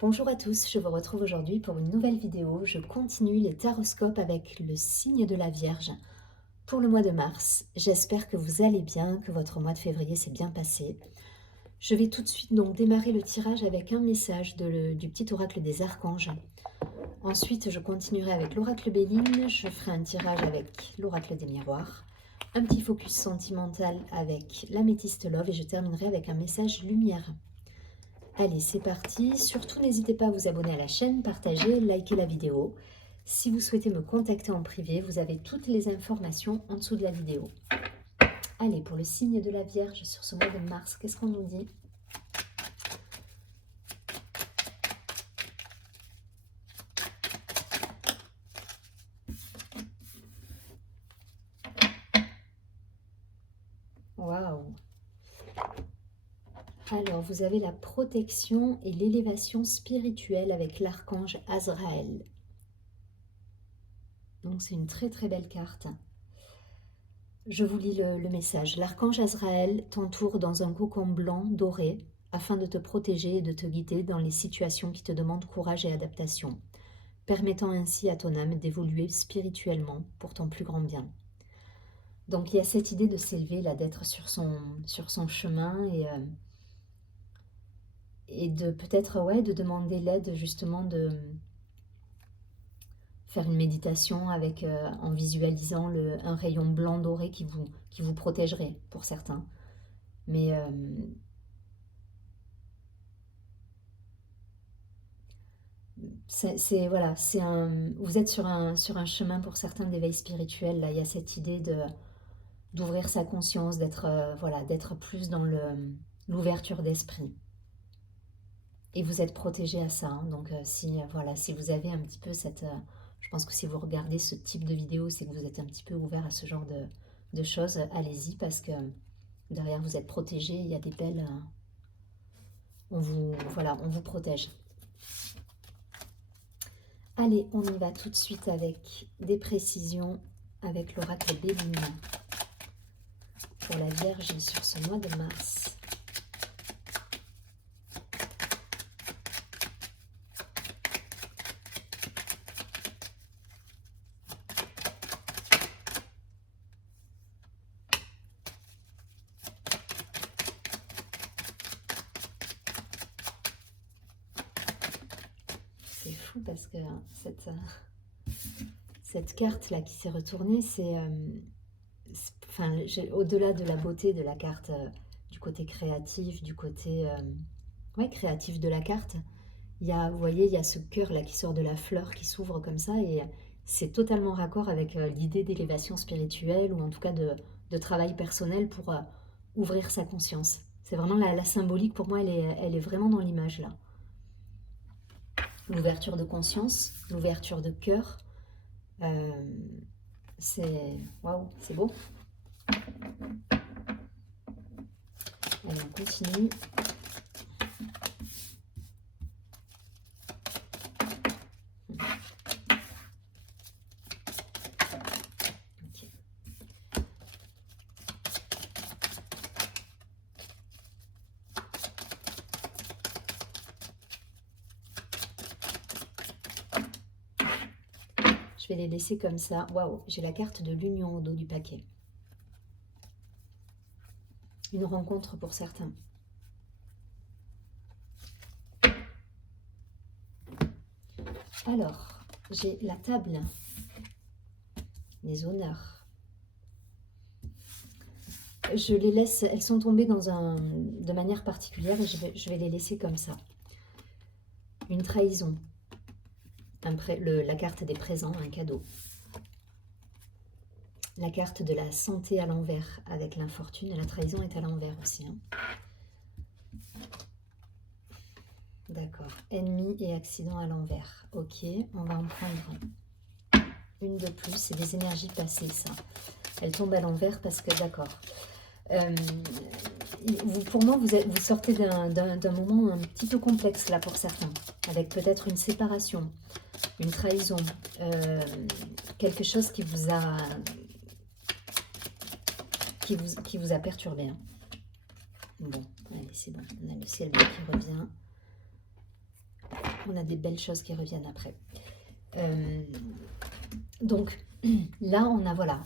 Bonjour à tous, je vous retrouve aujourd'hui pour une nouvelle vidéo. Je continue les taroscopes avec le signe de la Vierge pour le mois de mars. J'espère que vous allez bien, que votre mois de février s'est bien passé. Je vais tout de suite donc démarrer le tirage avec un message du petit oracle des archanges. Ensuite, je continuerai avec l'oracle Béline, je ferai un tirage avec l'oracle des miroirs, un petit focus sentimental avec l'améthyste love et je terminerai avec un message lumière. Allez, c'est parti. Surtout, n'hésitez pas à vous abonner à la chaîne, partager, liker la vidéo. Si vous souhaitez me contacter en privé, vous avez toutes les informations en dessous de la vidéo. Allez, pour le signe de la Vierge sur ce mois de mars, qu'est-ce qu'on nous dit? Waouh! Alors, vous avez la protection et l'élévation spirituelle avec l'archange Azraël. Donc, c'est une très très belle carte. Je vous lis le message. L'archange Azraël t'entoure dans un cocon blanc doré afin de te protéger et de te guider dans les situations qui te demandent courage et adaptation, permettant ainsi à ton âme d'évoluer spirituellement pour ton plus grand bien. Donc il y a cette idée de s'élever là, d'être sur son chemin et de peut-être de demander l'aide justement de faire une méditation avec en visualisant un rayon blanc doré qui vous protégerait pour certains. Mais voilà, vous êtes sur un chemin pour certains d'éveil spirituel. Là, il y a cette idée d'ouvrir sa conscience, d'être plus dans l'ouverture d'esprit. Et vous êtes protégé à ça. Hein. Donc, si vous avez un petit peu je pense que si vous regardez ce type de vidéo, c'est que vous êtes un petit peu ouvert à ce genre de choses. Allez-y parce que derrière, vous êtes protégé. Il y a des belles... on vous protège. Allez, on y va tout de suite avec des précisions avec l'oracle Béline pour la Vierge sur ce mois de mars. C'est fou parce que cette carte là qui s'est retournée, au-delà de la beauté de la carte, du côté créatif, du côté créatif de la carte, vous voyez, il y a ce cœur là qui sort de la fleur, qui s'ouvre comme ça, et c'est totalement raccord avec l'idée d'élévation spirituelle, ou en tout cas de travail personnel pour ouvrir sa conscience. C'est vraiment la symbolique, pour moi, elle est vraiment dans l'image là. L'ouverture de conscience, l'ouverture de cœur, waouh, c'est beau. Allez, on continue. Okay. Je vais les laisser comme ça. Waouh, j'ai la carte de l'union au dos du paquet. Une rencontre pour certains. Alors, j'ai la table, les honneurs. Je les laisse, elles sont tombées de manière particulière et je vais les laisser comme ça. Une trahison, la carte des présents, un cadeau. La carte de la santé à l'envers avec l'infortune, la trahison est à l'envers aussi. Hein. D'accord. Ennemi et accident à l'envers. Ok, on va en prendre une de plus. C'est des énergies passées, ça. Elle tombe à l'envers parce que, d'accord. Pour moi, vous sortez d'un moment un petit peu complexe, là, pour certains. Avec peut-être une séparation, une trahison. Quelque chose qui vous a perturbé. Hein. Bon, allez, c'est bon. On a le ciel bleu qui revient. on a des belles choses qui reviennent après. Donc là, voilà,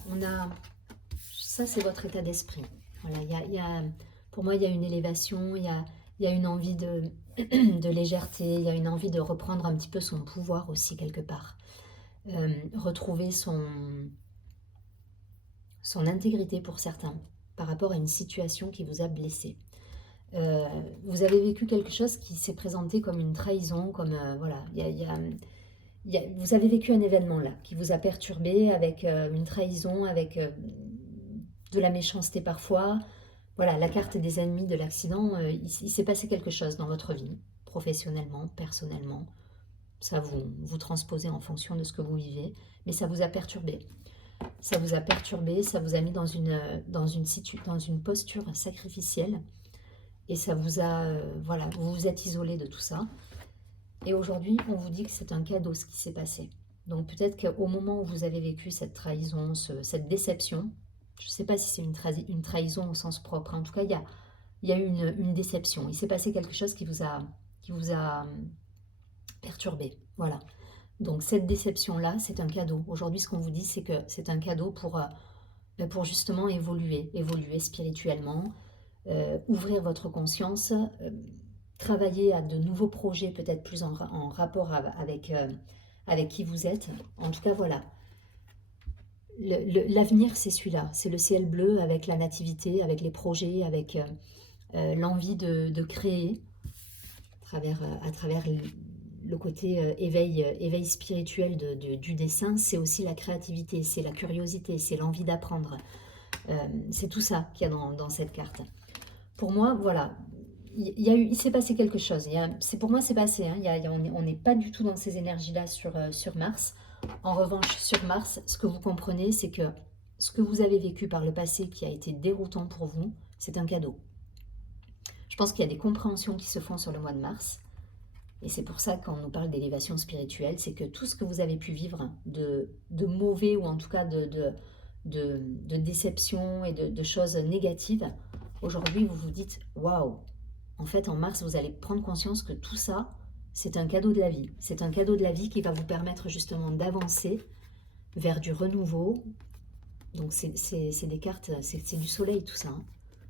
ça c'est votre état d'esprit. Voilà, pour moi, il y a une élévation, il y a une envie de légèreté, il y a une envie de reprendre un petit peu son pouvoir aussi quelque part. Retrouver son intégrité pour certains, par rapport à une situation qui vous a blessé. Vous avez vécu quelque chose qui s'est présenté comme une trahison, comme voilà, vous avez vécu un événement là qui vous a perturbé avec une trahison, avec de la méchanceté parfois. Voilà, la carte des ennemis de l'accident, il s'est passé quelque chose dans votre vie, professionnellement, personnellement. Ça vous transposez en fonction de ce que vous vivez, mais ça vous a perturbé. Ça vous a perturbé, ça vous a mis dans une posture sacrificielle, et ça vous a, voilà, vous vous êtes isolé de tout ça. Et aujourd'hui, on vous dit que c'est un cadeau ce qui s'est passé. Donc peut-être qu'au moment où vous avez vécu cette trahison, cette déception, je ne sais pas si c'est une trahison au sens propre, en tout cas il y a eu une déception. Il s'est passé quelque chose qui vous a perturbé. Voilà. Donc cette déception-là, c'est un cadeau. Aujourd'hui, ce qu'on vous dit, c'est que c'est un cadeau pour justement évoluer spirituellement, ouvrir votre conscience, travailler à de nouveaux projets peut-être plus en rapport avec qui vous êtes. En tout cas, voilà. L'avenir, c'est celui-là. C'est le ciel bleu avec la nativité, avec les projets, avec l'envie de créer à travers le côté éveil spirituel du dessin. C'est aussi la créativité, c'est la curiosité, c'est l'envie d'apprendre. C'est tout ça qu'il y a dans cette carte. Pour moi, voilà, il s'est passé quelque chose. Pour moi, c'est passé. Hein. On n'est pas du tout dans ces énergies-là sur Mars. En revanche, sur Mars, ce que vous comprenez, c'est que ce que vous avez vécu par le passé qui a été déroutant pour vous, c'est un cadeau. Je pense qu'il y a des compréhensions qui se font sur le mois de Mars. Et c'est pour ça, quand on nous parle d'élévation spirituelle, c'est que tout ce que vous avez pu vivre de mauvais, ou en tout cas de déception et de choses négatives, aujourd'hui, vous vous dites « Waouh !» En fait, en mars, vous allez prendre conscience que tout ça, c'est un cadeau de la vie. C'est un cadeau de la vie qui va vous permettre justement d'avancer vers du renouveau. Donc, c'est des cartes, c'est du soleil tout ça. Hein.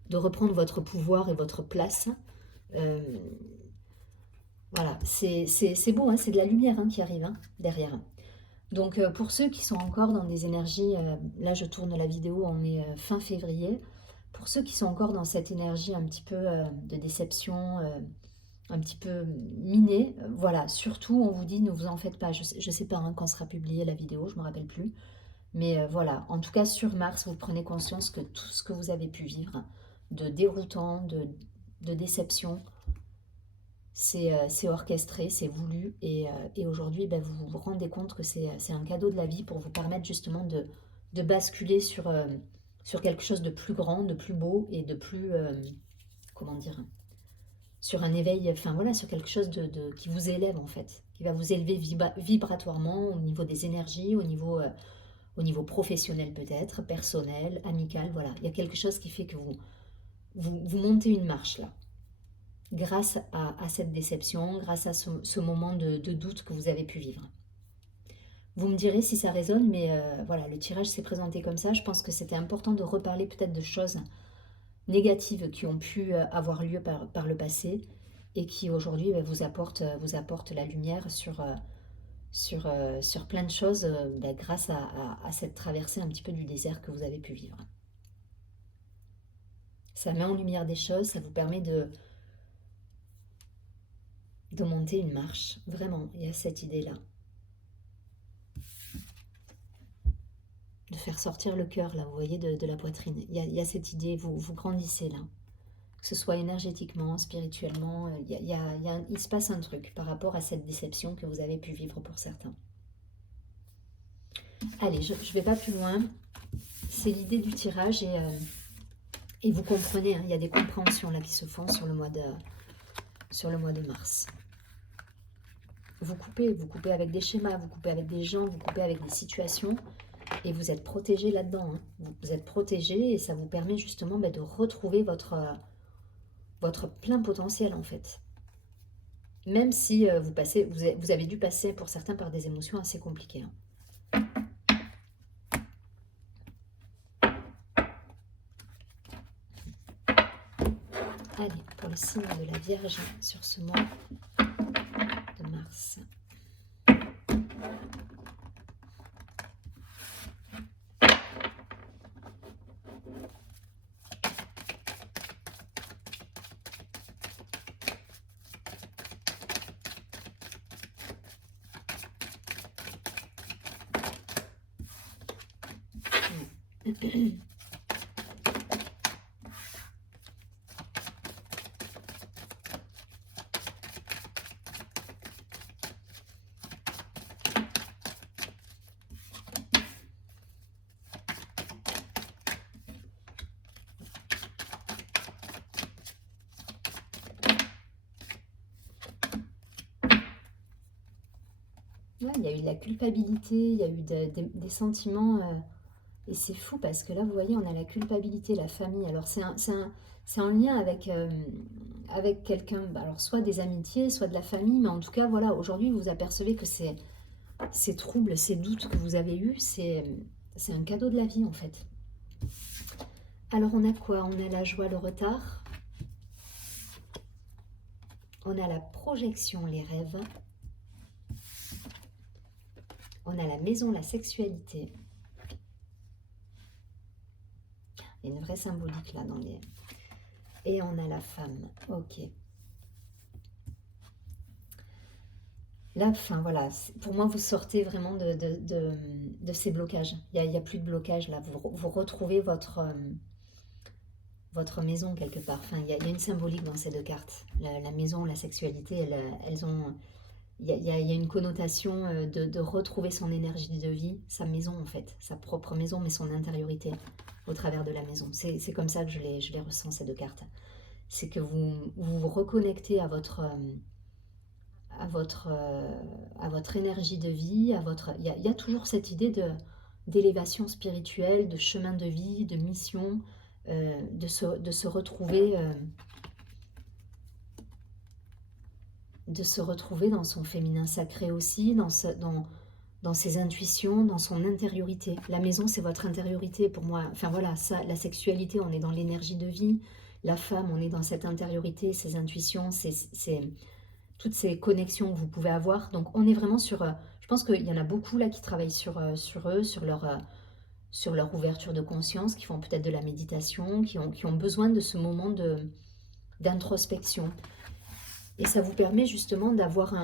De reprendre votre pouvoir et votre place. Voilà, c'est beau, hein, c'est de la lumière qui arrive derrière. Donc, pour ceux qui sont encore dans des énergies, là je tourne la vidéo, on est fin février. Pour ceux qui sont encore dans cette énergie un petit peu de déception, un petit peu minée, voilà, surtout on vous dit ne vous en faites pas. Je sais pas quand sera publiée la vidéo, je me rappelle plus. Mais voilà, en tout cas sur Mars, vous prenez conscience que tout ce que vous avez pu vivre, de déroutant, de déception, c'est orchestré, c'est voulu. Et aujourd'hui, vous vous rendez compte que c'est un cadeau de la vie pour vous permettre justement de basculer sur quelque chose de plus grand, de plus beau et de plus, comment dire, sur un éveil, enfin voilà, sur quelque chose qui vous élève en fait, qui va vous élever vibratoirement au niveau des énergies, au niveau professionnel peut-être, personnel, amical, voilà. Il y a quelque chose qui fait que vous montez une marche là, grâce à cette déception, grâce à ce moment de doute que vous avez pu vivre. Vous me direz si ça résonne, mais voilà, le tirage s'est présenté comme ça. Je pense que c'était important de reparler peut-être de choses négatives qui ont pu avoir lieu par le passé et qui aujourd'hui vous apportent la lumière sur plein de choses grâce à cette traversée un petit peu du désert que vous avez pu vivre. Ça met en lumière des choses, ça vous permet de monter une marche. Vraiment, il y a cette idée-là. De faire sortir le cœur, là, vous voyez, de la poitrine. Il y a cette idée, vous grandissez, là. Que ce soit énergétiquement, spirituellement, il se passe un truc par rapport à cette déception que vous avez pu vivre pour certains. Allez, je ne vais pas plus loin. C'est l'idée du tirage et vous comprenez, il y a des compréhensions là qui se font sur le mois de mars. Vous coupez avec des schémas, vous coupez avec des gens, vous coupez avec des situations. Et vous êtes protégé là-dedans. Hein. Vous êtes protégé et ça vous permet justement de retrouver votre plein potentiel en fait. même si vous avez dû passer pour certains par des émotions assez compliquées, hein. Allez, pour le signe de la Vierge sur ce mois de mars. Ouais, il y a eu de la culpabilité, il y a eu des sentiments, et c'est fou parce que là, vous voyez, on a la culpabilité, la famille. Alors, c'est en lien avec quelqu'un, alors soit des amitiés, soit de la famille, mais en tout cas, voilà, aujourd'hui, vous apercevez que ces troubles, ces doutes que vous avez eus, c'est un cadeau de la vie, en fait. Alors, on a quoi? On a la joie, le retard. On a la projection, les rêves. On a la maison, la sexualité. Il y a une vraie symbolique là dans les... Et on a la femme. Ok. Là, enfin voilà, pour moi, vous sortez vraiment de ces blocages. Il n'y a plus de blocage là. Vous retrouvez votre maison quelque part. Enfin, il y a une symbolique dans ces deux cartes. La maison, la sexualité, elles ont... Il y a une connotation de retrouver son énergie de vie, sa maison en fait, sa propre maison, mais son intériorité au travers de la maison. C'est comme ça que je les ressens, ces deux cartes. C'est que vous reconnectez à votre énergie de vie, il y a toujours cette idée d'élévation spirituelle, de chemin de vie, de mission, de se retrouver... de se retrouver dans son féminin sacré aussi, dans ses intuitions, dans son intériorité. La maison, c'est votre intériorité pour moi. Enfin voilà, ça, la sexualité, on est dans l'énergie de vie. La femme, on est dans cette intériorité, ses intuitions, toutes ces connexions que vous pouvez avoir. Donc on est vraiment sur... je pense qu'il y en a beaucoup là qui travaillent sur eux, sur leur ouverture de conscience, qui font peut-être de la méditation, qui ont besoin de ce moment d'introspection. Et ça vous permet justement d'avoir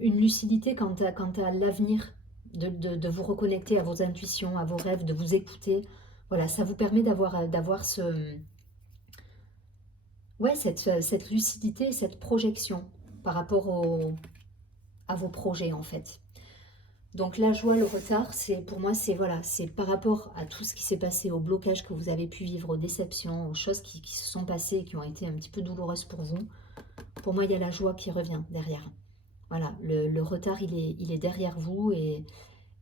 une lucidité quant à l'avenir, de vous reconnecter à vos intuitions, à vos rêves, de vous écouter. Voilà, ça vous permet d'avoir cette lucidité, cette projection par rapport à vos projets en fait. Donc la joie, le retard, pour moi, c'est par rapport à tout ce qui s'est passé, au blocage que vous avez pu vivre, aux déceptions, aux choses qui se sont passées et qui ont été un petit peu douloureuses pour vous. Pour moi, il y a la joie qui revient derrière. Voilà, le retard, il est derrière vous et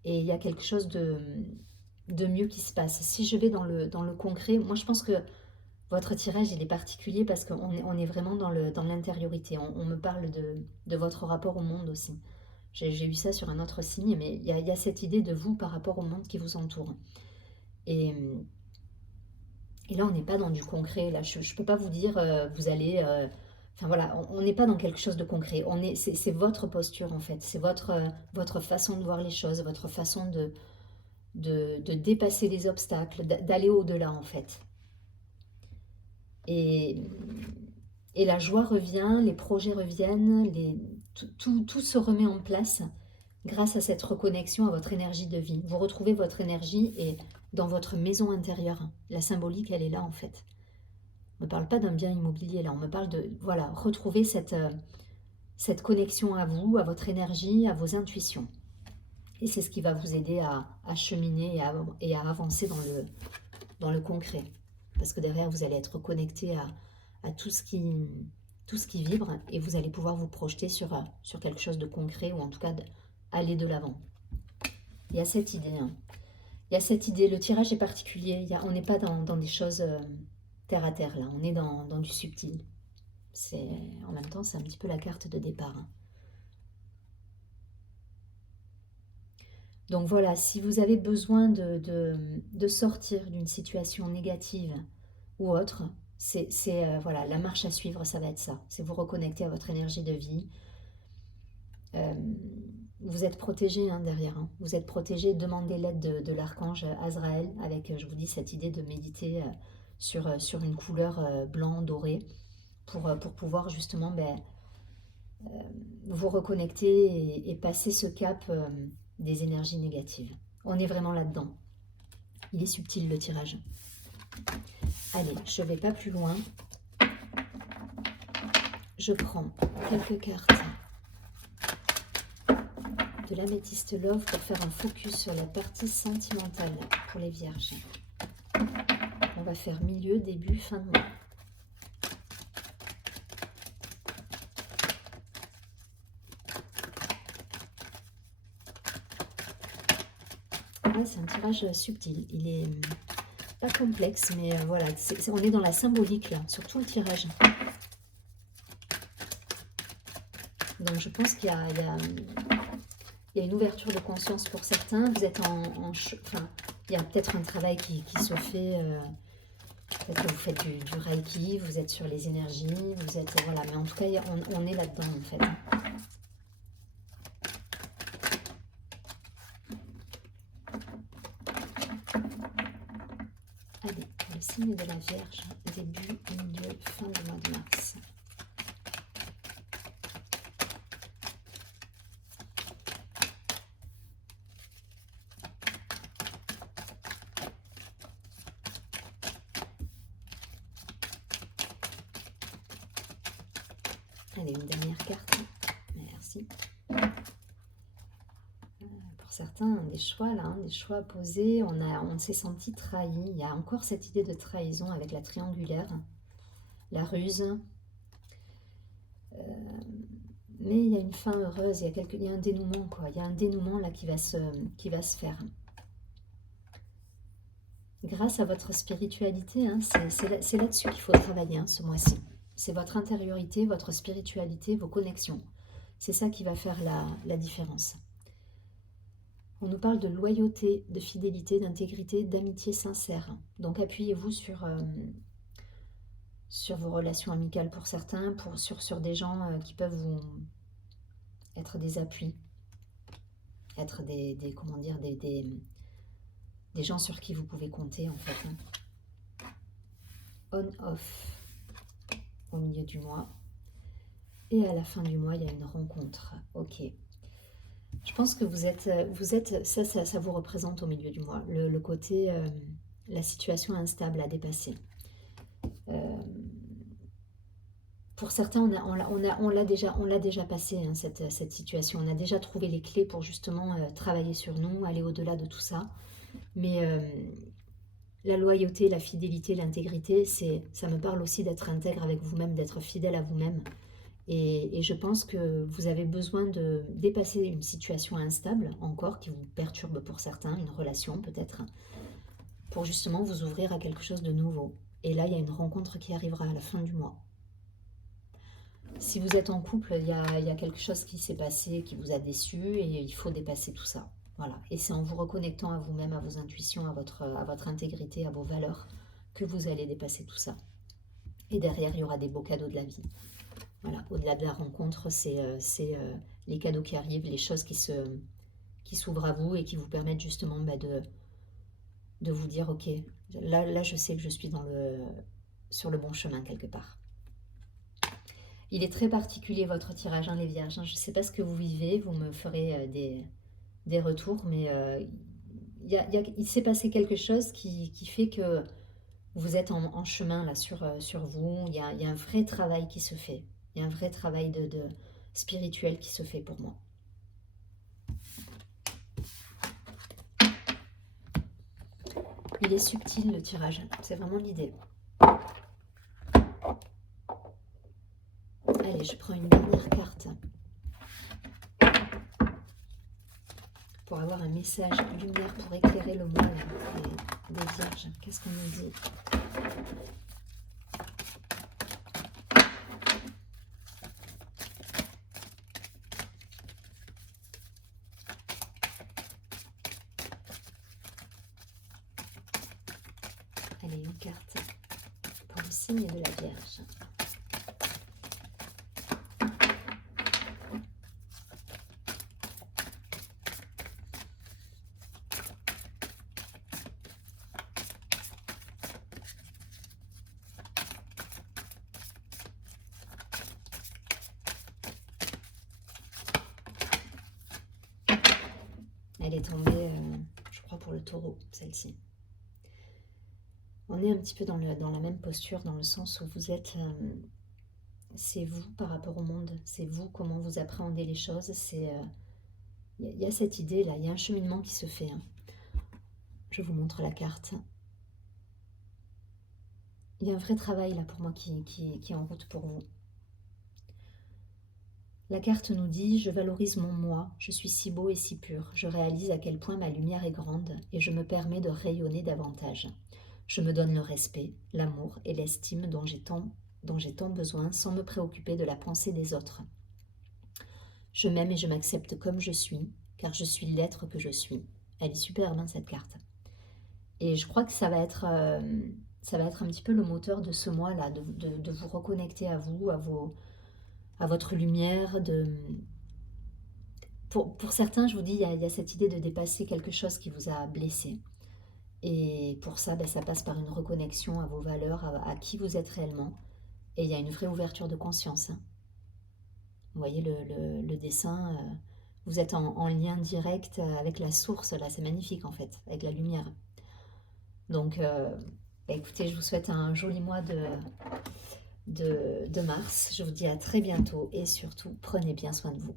il y a quelque chose de mieux qui se passe. Si je vais dans le concret, moi je pense que votre tirage, il est particulier parce qu'on est vraiment dans l'intériorité. On me parle de votre rapport au monde aussi. J'ai eu ça sur un autre signe, mais il y a cette idée de vous par rapport au monde qui vous entoure. Et là, on n'est pas dans du concret. Là, je ne peux pas vous dire, vous allez... enfin voilà, on n'est pas dans quelque chose de concret. C'est votre posture en fait. C'est votre façon de voir les choses, votre façon de dépasser les obstacles, d'aller au-delà en fait. Et la joie revient, les projets reviennent, tout se remet en place grâce à cette reconnexion à votre énergie de vie. Vous retrouvez votre énergie et dans votre maison intérieure. La symbolique, elle est là en fait. On ne me parle pas d'un bien immobilier là, on me parle de retrouver cette connexion à vous, à votre énergie, à vos intuitions. Et c'est ce qui va vous aider à cheminer et à avancer dans le concret. Parce que derrière, vous allez être connecté à tout ce qui vibre et vous allez pouvoir vous projeter sur quelque chose de concret ou en tout cas aller de l'avant. Il y a cette idée. Hein. Il y a cette idée. Le tirage est particulier. On n'est pas dans des choses terre à terre là. On est dans du subtil. En même temps, c'est un petit peu la carte de départ. Hein. Donc voilà, si vous avez besoin de sortir d'une situation négative ou autre, voilà, la marche à suivre, ça va être ça. C'est vous reconnecter à votre énergie de vie. Vous êtes protégé hein, derrière. Hein. Vous êtes protégé. Demandez l'aide de l'archange Azraël avec, je vous dis, cette idée de méditer sur une couleur blanc doré pour pouvoir justement vous reconnecter et passer ce cap des énergies négatives. On est vraiment là-dedans. Il est subtil le tirage. Allez, je ne vais pas plus loin. Je prends quelques cartes de l'améthyste love pour faire un focus sur la partie sentimentale pour les vierges. On va faire milieu, début, fin de mois. Ouais, c'est un tirage subtil. Il est pas complexe, mais voilà, on est dans la symbolique là, sur tout le tirage. Donc je pense qu'il y a une ouverture de conscience pour certains. Vous êtes enfin, il y a peut-être un travail qui se fait. Peut-être que vous faites du Reiki, vous êtes sur les énergies, vous êtes voilà. Mais en tout cas, on est là-dedans en fait. Allez, le signe de la Vierge, début, milieu, fin du mois de mars. Allez, une dernière carte. Merci. Pour certains, des choix là, des choix à poser. On s'est senti trahi. Il y a encore cette idée de trahison avec la triangulaire, la ruse. Mais il y a une fin heureuse. Il y a un dénouement quoi. Il y a un dénouement là qui va se faire. Grâce à votre spiritualité, hein, c'est là-dessus qu'il faut travailler hein, ce mois-ci. C'est votre intériorité, votre spiritualité, vos connexions. C'est ça qui va faire la différence. On nous parle de loyauté, de fidélité, d'intégrité, d'amitié sincère. Donc appuyez-vous sur vos relations amicales pour certains, sur des gens qui peuvent vous être des appuis, être des gens sur qui vous pouvez compter en fait. Hein. On-off au milieu du mois. Et à la fin du mois, il y a une rencontre. Ok. Je pense que vous êtes ça vous représente au milieu du mois. Le côté, la situation instable à dépasser. Pour certains, on l'a déjà passé, hein, cette situation. On a déjà trouvé les clés pour justement travailler sur nous, aller au-delà de tout ça. Mais la loyauté, la fidélité, l'intégrité, ça me parle aussi d'être intègre avec vous-même, d'être fidèle à vous-même. Et je pense que vous avez besoin de dépasser une situation instable, encore, qui vous perturbe pour certains, une relation peut-être, pour justement vous ouvrir à quelque chose de nouveau. Et là, il y a une rencontre qui arrivera à la fin du mois. Si vous êtes en couple, il y a quelque chose qui s'est passé, qui vous a déçu, et il faut dépasser tout ça. Voilà. Et c'est en vous reconnectant à vous-même, à vos intuitions, à votre intégrité, à vos valeurs, que vous allez dépasser tout ça. Et derrière, il y aura des beaux cadeaux de la vie. Voilà. Au-delà de la rencontre, c'est les cadeaux qui arrivent, les choses qui s'ouvrent à vous et qui vous permettent justement de vous dire, ok, là je sais que je suis sur le bon chemin quelque part. Il est très particulier votre tirage, hein, les vierges. Hein. Je ne sais pas ce que vous vivez, vous me ferez des retours, mais il s'est passé quelque chose qui fait que vous êtes en chemin là sur vous. Il y a un vrai travail qui se fait. Il y a un vrai travail de spirituel qui se fait pour moi. Il est subtil le tirage, c'est vraiment l'idée. Allez, je prends une dernière carte pour avoir un message lumière pour éclairer le monde des vierges. Qu'est-ce qu'on nous dit? Allez, une carte pour le signe de la Vierge. Elle est tombée, je crois, pour le taureau, celle-ci. On est un petit peu dans la même posture, dans le sens où vous êtes... c'est vous par rapport au monde, c'est vous, comment vous appréhendez les choses. Il y a cette idée-là, il y a un cheminement qui se fait. Hein. Je vous montre la carte. Il y a un vrai travail là pour moi qui est en route pour vous. La carte nous dit « Je valorise mon moi, je suis si beau et si pur, je réalise à quel point ma lumière est grande et je me permets de rayonner davantage. Je me donne le respect, l'amour et l'estime dont j'ai tant besoin sans me préoccuper de la pensée des autres. Je m'aime et je m'accepte comme je suis, car je suis l'être que je suis. » Elle est superbe, hein, cette carte. Et je crois que ça va être un petit peu le moteur de ce mois-là, de vous reconnecter à vous, à votre lumière. Pour certains, je vous dis, il y a cette idée de dépasser quelque chose qui vous a blessé. Et pour ça, ça passe par une reconnexion à vos valeurs, à qui vous êtes réellement. Et il y a une vraie ouverture de conscience. Hein. Vous voyez le dessin, vous êtes en lien direct avec la source, là, c'est magnifique en fait, avec la lumière. Donc, écoutez, je vous souhaite un joli mois de mars. Je vous dis à très bientôt et surtout, prenez bien soin de vous.